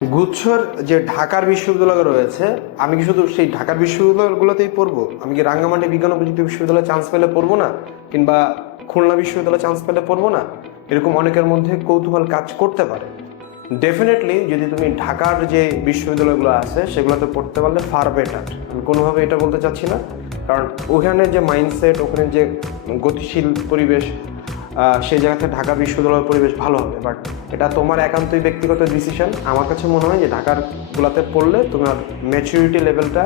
গুচ্ছর যে ঢাকার বিশ্ববিদ্যালয় রয়েছে, আমি কি শুধু সেই ঢাকার বিশ্ববিদ্যালয়গুলোতেই পড়ব? আমি কি রাঙ্গামাটি বিজ্ঞান ও প্রযুক্তি বিশ্ববিদ্যালয়ে চান্স পেলে পড়ব না? কিংবা খুলনা বিশ্ববিদ্যালয়ে চান্স পেলে পড়ব না? এরকম অনেকের মধ্যে কৌতূহল কাজ করতে পারে। ডেফিনেটলি যদি তুমি ঢাকার যে বিশ্ববিদ্যালয়গুলো আছে, সেগুলোতে পড়তে পারলে ফার বেটার আমি কোনোভাবে এটা বলতে চাচ্ছি না। কারণ ওখানে যে মাইন্ডসেট ওখানে যে গতিশীল পরিবেশ সেই জায়গাতে ঢাকা বিশ্ববিদ্যালয়ের পরিবেশ ভালো হবে। বাট এটা তোমার একান্তই ব্যক্তিগত ডিসিশন আমার কাছে মনে হয় যে ঢাকার গুলাতে পড়লে তোমার ম্যাচুরিটি লেভেলটা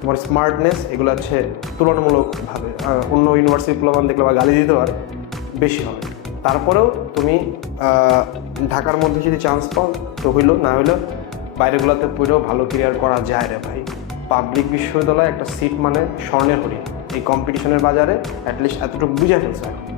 তোমার স্মার্টনেস এগুলো হচ্ছে তুলনামূলকভাবে অন্য ইউনিভার্সিটি প্লবান দেখলে বা গালি দিতে পারে, বেশি হবে। তারপরেও তুমি ঢাকার মধ্যে যদি চান্স পাও, তো হইল, না হইল, বাইরেগুলোতে পড়েও ভালো ক্যারিয়ার করা যায় রে ভাই। পাবলিক বিশ্ববিদ্যালয়ে একটা সিট মানে স্বর্ণের হরিণ এই কম্পিটিশনের বাজারে অ্যাটলিস্ট এতটুকু বুঝে ফেলছে এখন।